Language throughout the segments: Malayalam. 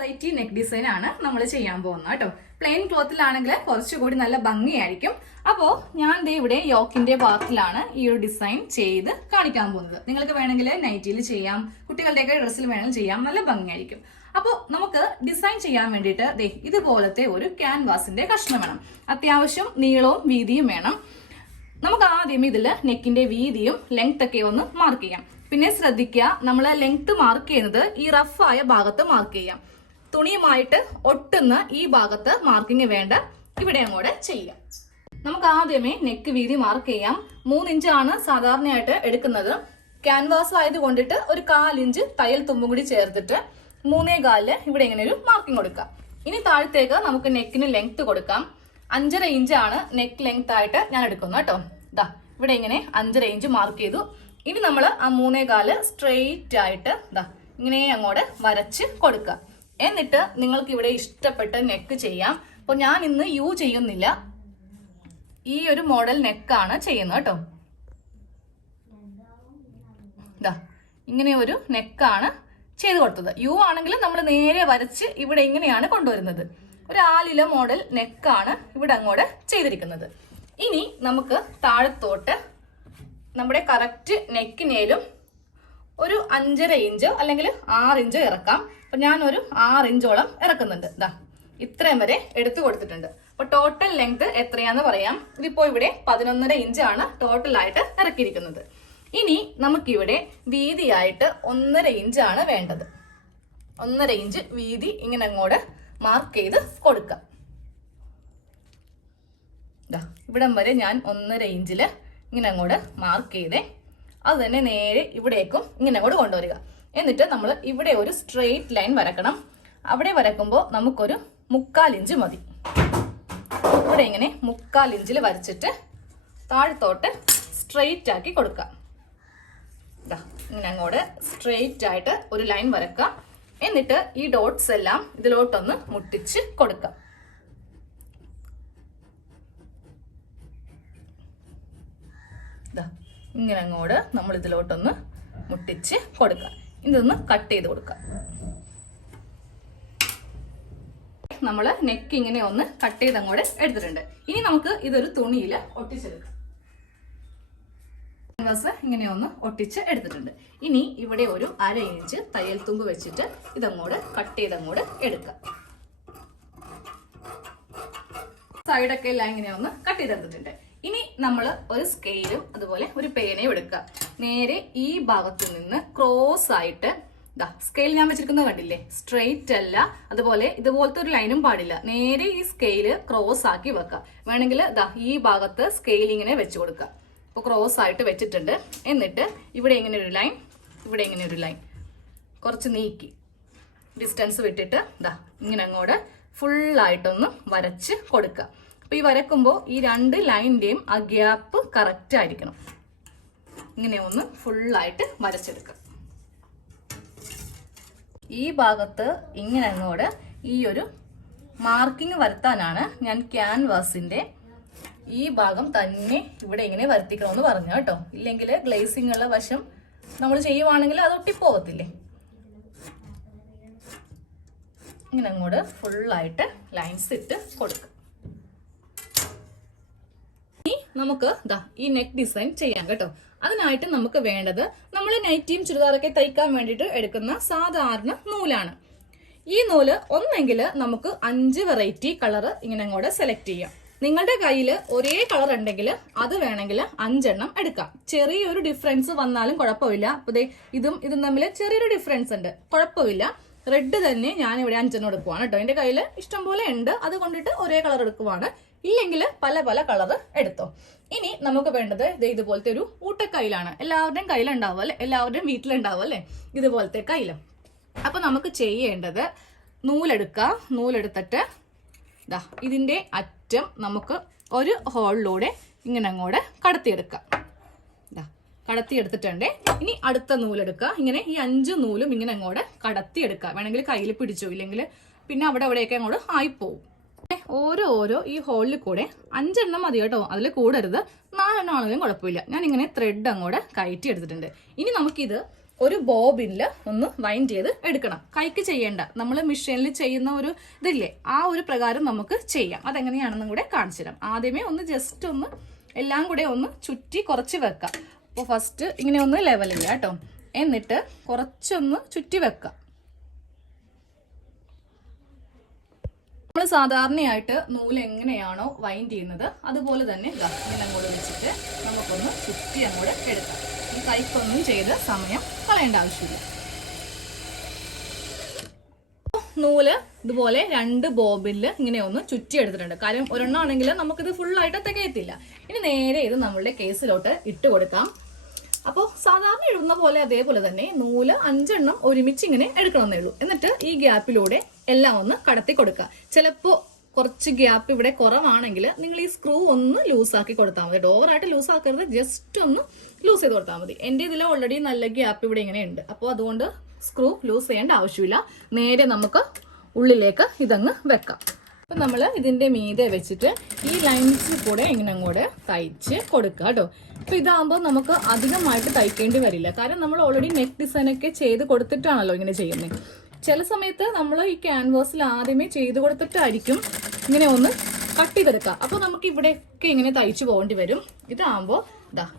വെറൈറ്റി നെക്ക് ഡിസൈൻ ആണ് നമ്മൾ ചെയ്യാൻ പോകുന്നത് കേട്ടോ. പ്ലെയിൻ ക്ലോത്തിലാണെങ്കിൽ കുറച്ചുകൂടി നല്ല ഭംഗിയായിരിക്കും. അപ്പോൾ ഞാൻ ദേ ഇവിടെ യോക്കിന്റെ പാർട്ടിലാണ് ഈ ഒരു ഡിസൈൻ ചെയ്ത് കാണിക്കാൻ പോകുന്നത്. നിങ്ങൾക്ക് വേണമെങ്കിൽ നൈറ്റിയിൽ ചെയ്യാം, കുട്ടികളുടെയൊക്കെ ഡ്രസ്സിൽ വേണമെങ്കിൽ ചെയ്യാം, നല്ല ഭംഗിയായിരിക്കും. അപ്പോൾ നമുക്ക് ഡിസൈൻ ചെയ്യാൻ വേണ്ടിയിട്ട് ദേ ഇതുപോലത്തെ ഒരു ക്യാൻവാസിന്റെ കഷ്ണം വേണം. അത്യാവശ്യം നീളവും വീതിയും വേണം. നമുക്ക് ആദ്യം ഇതിൽ നെക്കിന്റെ വീതിയും ലെങ്ത് ഒക്കെ ഒന്ന് മാർക്ക് ചെയ്യാം. പിന്നെ ശ്രദ്ധിക്കുക, നമ്മൾ ലെങ്ത് മാർക്ക് ചെയ്യുന്നത് ഈ റഫായ ഭാഗത്ത് മാർക്ക് ചെയ്യാം. തുണിയുമായിട്ട് ഒട്ടുന്ന ഈ ഭാഗത്ത് മാർക്കിങ് വേണ്ട, ഇവിടെ അങ്ങോട്ട് ചെയ്യാം. നമുക്ക് ആദ്യമേ നെക്ക് വീതി മാർക്ക് ചെയ്യാം. 3 ഇഞ്ചാണ് സാധാരണയായിട്ട് എടുക്കുന്നത്. ക്യാൻവാസ് ആയത് കൊണ്ടിട്ട് ഒരു 1/4 ഇഞ്ച് തയ്യൽ തുമ്പും കൂടി ചേർത്തിട്ട് 3.25 ഇവിടെ ഇങ്ങനെ ഒരു മാർക്കിംഗ് കൊടുക്കാം. ഇനി താഴത്തേക്ക് നമുക്ക് നെക്കിന് ലെങ്ത് കൊടുക്കാം. 5.5 ഇഞ്ചാണ് നെക്ക് ലെങ്ത് ആയിട്ട് ഞാൻ എടുക്കുന്നത് കേട്ടോ. ഇതാ ഇവിടെ ഇങ്ങനെ 5.5 ഇഞ്ച് മാർക്ക് ചെയ്തു. ഇനി നമ്മൾ ആ 3.25 സ്ട്രെയിറ്റ് ആയിട്ട് ഇതാ ഇങ്ങനെ അങ്ങോട്ട് വരച്ച് കൊടുക്കുക. എന്നിട്ട് നിങ്ങൾക്ക് ഇവിടെ ഇഷ്ടപ്പെട്ട നെക്ക് ചെയ്യാം. അപ്പോൾ ഞാൻ ഇന്ന് യു ചെയ്യുന്നില്ല, ഈ ഒരു മോഡൽ നെക്കാണ് ചെയ്യുന്നത് കേട്ടോ. ഇതാ ഇങ്ങനെ ഒരു നെക്കാണ് ചെയ്ത് കൊടുത്തത്. യു ആണെങ്കിൽ നമ്മൾ നേരെ വരച്ച് ഇവിടെ ഇങ്ങനെയാണ് കൊണ്ടുവരുന്നത്. ഒരു ആലില മോഡൽ നെക്കാണ് ഇവിടെ അങ്ങോട്ട് ചെയ്തിരിക്കുന്നത്. ഇനി നമുക്ക് താഴത്തോട്ട് നമ്മുടെ കറക്റ്റ് നെക്കിനേലും ഒരു 5.5 ഇഞ്ച് അല്ലെങ്കിൽ 6 ഇഞ്ച് ഇറക്കാം. അപ്പൊ ഞാനൊരു 6 ഇഞ്ചോളം ഇറക്കുന്നുണ്ട്. ഇതാ ഇത്രയും വരെ എടുത്തു കൊടുത്തിട്ടുണ്ട്. അപ്പൊ ടോട്ടൽ ലെങ്ത് എത്രയാന്ന് പറയാം. ഇതിപ്പോ ഇവിടെ 11.5 ഇഞ്ചാണ് ടോട്ടലായിട്ട് ഇറക്കിയിരിക്കുന്നത്. ഇനി നമുക്കിവിടെ വീതിയായിട്ട് 1.5 ഇഞ്ചാണ് വേണ്ടത്. 1.5 ഇഞ്ച് വീതി ഇങ്ങനെ അങ്ങോട്ട് മാർക്ക് ചെയ്ത് കൊടുക്കാം. ഇവിടം വരെ ഞാൻ 1.5 ഇഞ്ചില് ഇങ്ങനെ അങ്ങോട്ട് മാർക്ക് ചെയ്തേ. അത് തന്നെ നേരെ ഇവിടേക്കും ഇങ്ങനെ അങ്ങോട്ട് കൊണ്ടുവരിക. എന്നിട്ട് നമ്മൾ ഇവിടെ ഒരു സ്ട്രെയിറ്റ് ലൈൻ വരക്കണം. അവിടെ വരക്കുമ്പോൾ നമുക്കൊരു 3/4 ഇഞ്ച് മതി. ഇവിടെ ഇങ്ങനെ 3/4 ഇഞ്ചിൽ വരച്ചിട്ട് താഴത്തോട്ട് സ്ട്രെയിറ്റ് ആക്കി കൊടുക്കാം. ഇങ്ങനെ അങ്ങോട്ട് സ്ട്രെയിറ്റ് ആയിട്ട് ഒരു ലൈൻ വരക്കാം. എന്നിട്ട് ഈ ഡോട്ട്സ് എല്ലാം ഇതിലോട്ടൊന്ന് മുട്ടിച്ച് കൊടുക്കാം. ഇങ്ങനെ അങ്ങോട്ട് നമ്മൾ ഇതിലോട്ടൊന്ന് മുട്ടിച്ച് കൊടുക്കാം. ഇതൊന്ന് കട്ട് ചെയ്ത് കൊടുക്കാം. നമ്മൾ നെക്ക് ഇങ്ങനെ ഒന്ന് കട്ട് ചെയ്ത് അങ്ങോട്ട് എടുത്തിട്ടുണ്ട്. ഇനി നമുക്ക് ഇതൊരു തുണിയിൽ ഒട്ടിച്ചെടുക്കാം. ഇങ്ങനെ ഒന്ന് ഒട്ടിച്ച് എടുത്തിട്ടുണ്ട്. ഇനി ഇവിടെ ഒരു 1/2 ഇഞ്ച് തയ്യൽ തുമ്പ് വെച്ചിട്ട് ഇതങ്ങോട്ട് കട്ട് ചെയ്ത് അങ്ങോട്ട് എടുക്കാം. സൈഡൊക്കെ എല്ലാം ഇങ്ങനെ ഒന്ന് കട്ട് ചെയ്തെടുത്തിട്ടുണ്ട്. ഇനി നമ്മൾ ഒരു സ്കെയിലും അതുപോലെ ഒരു പേനയും എടുക്കുക. നേരെ ഈ ഭാഗത്തു നിന്ന് ക്രോസ് ആയിട്ട് സ്കെയിൽ ഞാൻ വെച്ചിരിക്കുന്നത് കണ്ടില്ലേ, സ്ട്രെയിറ്റ് അല്ല, അതുപോലെ ഇതുപോലത്തെ ഒരു ലൈനും പാടില്ല. നേരെ ഈ സ്കെയില് ക്രോസ് ആക്കി വെക്കുക. വേണമെങ്കിൽ ഈ ഭാഗത്ത് സ്കെയിൽ ഇങ്ങനെ വെച്ച് കൊടുക്കുക. ഇപ്പോൾ ക്രോസ് ആയിട്ട് വെച്ചിട്ടുണ്ട്. എന്നിട്ട് ഇവിടെ ഇങ്ങനെ ഒരു ലൈൻ, ഇവിടെ ഇങ്ങനെ ഒരു ലൈൻ കുറച്ച് നീക്കി ഡിസ്റ്റൻസ് വിട്ടിട്ട് ഇങ്ങനെ അങ്ങോട്ട് ഫുള്ളായിട്ടൊന്ന് വരച്ച് കൊടുക്കുക. അപ്പൊ ഈ വരക്കുമ്പോൾ ഈ 2 ലൈനിന്റെയും ആ ഗ്യാപ്പ് കറക്റ്റ് ആയിരിക്കണം. ഇങ്ങനെ ഒന്ന് ഫുള്ളായിട്ട് വരച്ചെടുക്കുക. ഈ ഭാഗത്ത് ഇങ്ങനെ അങ്ങോട്ട് ഈ ഒരു മാർക്കിംഗ് വരുത്താനാണ് ഞാൻ ക്യാൻവാസിന്റെ ഈ ഭാഗം തന്നെ ഇവിടെ ഇങ്ങനെ വരുത്തിക്കണമെന്ന് പറഞ്ഞു കേട്ടോ. ഇല്ലെങ്കിൽ ഗ്ലേസിംഗ് ഉള്ള വശം നമ്മൾ ചെയ്യുവാണെങ്കിൽ അത് ഒട്ടിപ്പോകത്തില്ലേ. ഇങ്ങനെ അങ്ങോട്ട് ഫുള്ളായിട്ട് ലൈൻസ് ഇട്ട് കൊടുക്കുക. ഇനി നമുക്ക് ഈ നെക്ക് ഡിസൈൻ ചെയ്യാം കേട്ടോ. അതിനായിട്ട് നമുക്ക് വേണ്ടത് നമ്മൾ നൈറ്റിയും ചുരിദാറൊക്കെ തയ്ക്കാൻ വേണ്ടിയിട്ട് എടുക്കുന്ന സാധാരണ നൂലാണ്. ഈ നൂല് ഒന്നെങ്കിൽ നമുക്ക് 5 വെറൈറ്റി കളർ ഇങ്ങനെ അങ്ങോട്ട് സെലക്ട് ചെയ്യാം. നിങ്ങളുടെ കയ്യിൽ ഒരേ കളർ ഉണ്ടെങ്കിൽ അത് വേണമെങ്കിൽ 5 എണ്ണം എടുക്കാം. ചെറിയൊരു ഡിഫറൻസ് വന്നാലും കുഴപ്പമില്ല. അപ്പൊ ഇതും തമ്മിൽ ചെറിയൊരു ഡിഫറൻസ് ഉണ്ട്, കുഴപ്പമില്ല. റെഡ് തന്നെ ഞാൻ ഇവിടെ 5 എണ്ണം എടുക്കുവാണ് കേട്ടോ. എന്റെ കയ്യിൽ ഇഷ്ടം പോലെ ഉണ്ട്, അത് കൊണ്ടിട്ട് ഒരേ കളർ എടുക്കുവാണ്. ഇല്ലെങ്കിൽ പല പല കളർ എടുത്തോ. ഇനി നമുക്ക് വേണ്ടത് ഇതുപോലത്തെ ഒരു ഊട്ടക്കൈലാണ്. എല്ലാവരുടെയും കയ്യിലുണ്ടാവും അല്ലെ, എല്ലാവരുടെയും വീട്ടിലുണ്ടാവും അല്ലെ ഇതുപോലത്തെ കയ്യിലും. അപ്പൊ നമുക്ക് ചെയ്യേണ്ടത് നൂലെടുക്കുക. നൂലെടുത്തിട്ട് ഇതിന്റെ അറ്റം നമുക്ക് ഒരു ഹോളിലൂടെ ഇങ്ങനെ അങ്ങോട്ട് കടത്തിയെടുക്കാം. കടത്തിയെടുത്തിട്ടുണ്ട്. ഇനി അടുത്ത നൂലെടുക്കുക. ഇങ്ങനെ ഈ 5 നൂലും ഇങ്ങനെ അങ്ങോട്ട് കടത്തിയെടുക്കുക. വേണമെങ്കിൽ കയ്യിൽ പിടിച്ചോ, ഇല്ലെങ്കിൽ പിന്നെ അവിടെയൊക്കെ അങ്ങോട്ട് ആയിപ്പോവും. ഓരോ ഈ ഹോളിൽ കൂടെ 5 എണ്ണം മതി കേട്ടോ, അതിൽ കൂടരുത്. 4 എണ്ണം ആണെങ്കിലും കുഴപ്പമില്ല. ഞാൻ ഇങ്ങനെ ത്രെഡ് അങ്ങോട്ട് കയറ്റി എടുത്തിട്ടുണ്ട്. ഇനി നമുക്കിത് ഒരു ബോബിനിൽ ഒന്ന് വൈൻഡ് ചെയ്ത് എടുക്കണം. കൈക്ക് ചെയ്യേണ്ട, നമ്മൾ മെഷീനിൽ ചെയ്യുന്ന ഒരു ഇതില്ലേ, ആ ഒരു പ്രകാരം നമുക്ക് ചെയ്യാം. അതെങ്ങനെയാണെന്നും കൂടെ കാണിച്ചു തരാം. ആദ്യമേ ഒന്ന് ജസ്റ്റ് ഒന്ന് എല്ലാം കൂടെ ഒന്ന് ചുറ്റി കുറച്ച് വെക്കാം. അപ്പോൾ ഫസ്റ്റ് ഇങ്ങനെ ഒന്ന് ലെവൽ ചെയ്യുക കേട്ടോ. എന്നിട്ട് കുറച്ചൊന്ന് ചുറ്റി വെക്കാം. നമ്മൾ സാധാരണയായിട്ട് നൂല് എങ്ങനെയാണോ വൈൻഡ് ചെയ്യുന്നത് അതുപോലെ തന്നെ ഇങ്ങനെ അങ്ങോട്ട് വെച്ചിട്ട് നമുക്കൊന്ന് ചുറ്റി അങ്ങോട്ട് എടുക്കാം. ഈ കൈക്കൊന്നും ചെയ്ത് സമയം കളയേണ്ട ആവശ്യമില്ല. നൂല് ഇതുപോലെ 2 ബോബിനിൽ ഇങ്ങനെ ഒന്ന് ചുറ്റി എടുത്തിട്ടുണ്ട്. കാര്യം ഒരെണ്ണം ആണെങ്കിൽ നമുക്കിത് ഫുള്ളായിട്ട് തികയത്തില്ല. ഇനി നേരെ ഇത് നമ്മളുടെ കേസിലോട്ട് ഇട്ട് കൊടുക്കാം. അപ്പോൾ സാധാരണ ഇടുന്ന പോലെ അതേപോലെ തന്നെ നൂല് 5 എണ്ണം ഒരുമിച്ച് ഇങ്ങനെ എടുക്കണമെന്നേ ഉള്ളൂ. എന്നിട്ട് ഈ ഗ്യാപ്പിലൂടെ എല്ലാം ഒന്ന് കടത്തി കൊടുക്കുക. ചിലപ്പോൾ കുറച്ച് ഗ്യാപ്പ് ഇവിടെ കുറവാണെങ്കിൽ നിങ്ങൾ ഈ സ്ക്രൂ ഒന്ന് ലൂസാക്കി കൊടുത്താൽ മതി. ഓവറായിട്ട് ലൂസാക്കരുത്, ജസ്റ്റ് ഒന്ന് ലൂസ് ചെയ്ത് കൊടുത്താൽ മതി. എൻ്റെ ഇതിൽ ഓൾറെഡി നല്ല ഗ്യാപ്പ് ഇവിടെ ഇങ്ങനെ ഉണ്ട്. അപ്പോൾ അതുകൊണ്ട് സ്ക്രൂ ലൂസ് ചെയ്യേണ്ട ആവശ്യമില്ല. നേരെ നമുക്ക് ഉള്ളിലേക്ക് ഇതങ്ങ് വെക്കാം. അപ്പം നമ്മൾ ഇതിൻ്റെ മീതെ വെച്ചിട്ട് ഈ ലൈൻസിൽ കൂടെ ഇങ്ങനെ അങ്ങോട്ട് തയ്ച്ച് കൊടുക്കുക കേട്ടോ. അപ്പോൾ ഇതാകുമ്പോൾ നമുക്ക് അധികമായിട്ട് തയ്ക്കേണ്ടി വരില്ല. കാരണം നമ്മൾ ഓൾറെഡി നെക്ക് ഡിസൈനൊക്കെ ചെയ്ത് കൊടുത്തിട്ടാണല്ലോ ഇങ്ങനെ ചെയ്യുന്നത്. ചില സമയത്ത് നമ്മൾ ഈ ക്യാൻവാസിൽ ആദ്യമേ ചെയ്ത് കൊടുത്തിട്ടായിരിക്കും ഇങ്ങനെ ഒന്ന് കട്ട് ചെയ്തെടുക്കുക. അപ്പോൾ നമുക്ക് ഇവിടെയൊക്കെ ഇങ്ങനെ തയ്ച്ചു പോകേണ്ടി വരും. ഇതാകുമ്പോൾ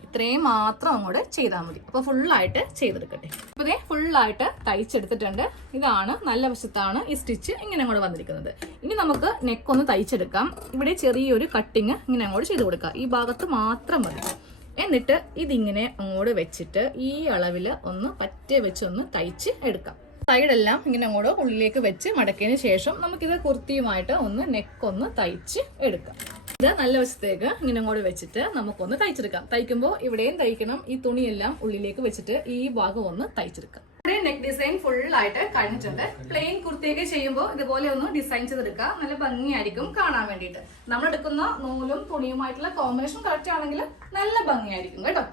ഇത്രയും മാത്രം അങ്ങോട്ട് ചെയ്താൽ മതി. അപ്പോൾ ഫുള്ളായിട്ട് ചെയ്തെടുക്കട്ടെ. അപ്പോൾ ഇതേ ഫുള്ളായിട്ട് തയ്ച്ചെടുത്തിട്ടുണ്ട്. ഇതാണ് നല്ല വശത്താണ് ഈ സ്റ്റിച്ച് ഇങ്ങനെ അങ്ങോട്ട് വന്നിരിക്കുന്നത്. ഇനി നമുക്ക് നെക്കൊന്ന് തയ്ച്ചെടുക്കാം. ഇവിടെ ചെറിയൊരു കട്ടിങ് ഇങ്ങനെ അങ്ങോട്ട് ചെയ്ത് കൊടുക്കാം. ഈ ഭാഗത്ത് മാത്രം മതി. എന്നിട്ട് ഇതിങ്ങനെ അങ്ങോട്ട് വെച്ചിട്ട് ഈ അളവിൽ ഒന്ന് പറ്റേ വെച്ച് ഒന്ന് തയ്ച്ച് എടുക്കാം. സൈഡെല്ലാം ഇങ്ങനെ അങ്ങോട്ട് ഉള്ളിലേക്ക് വെച്ച് മടക്കിയതിന് ശേഷം നമുക്കിത് കുർത്തിയുമായിട്ട് ഒന്ന് നെക്കൊന്ന് തയ്ച്ച് എടുക്കാം. ഇത് നല്ല വശത്തേക്ക് ഇങ്ങനെ അങ്ങോട്ട് വെച്ചിട്ട് നമുക്കൊന്ന് തയ്ച്ചെടുക്കാം. തയ്ക്കുമ്പോൾ ഇവിടെയും തയ്ക്കണം. ഈ തുണിയെല്ലാം ഉള്ളിലേക്ക് വെച്ചിട്ട് ഈ ഭാഗം ഒന്ന് തയ്ച്ചെടുക്കാം. ഇവിടെ നെക്ക് ഡിസൈൻ ഫുള്ളായിട്ട് കഴിഞ്ഞിട്ടുണ്ട്. പ്ലെയിൻ കുർത്തിയൊക്കെ ചെയ്യുമ്പോൾ ഇതുപോലെ ഒന്ന് ഡിസൈൻ ചെയ്തെടുക്കുക. നല്ല ഭംഗിയായിരിക്കും കാണാൻ വേണ്ടിയിട്ട്. നമ്മൾ എടുക്കുന്ന നൂലും തുണിയുമായിട്ടുള്ള കോമ്പിനേഷൻ കറക്റ്റ് ആണെങ്കിൽ നല്ല ഭംഗിയായിരിക്കും കേട്ടോ.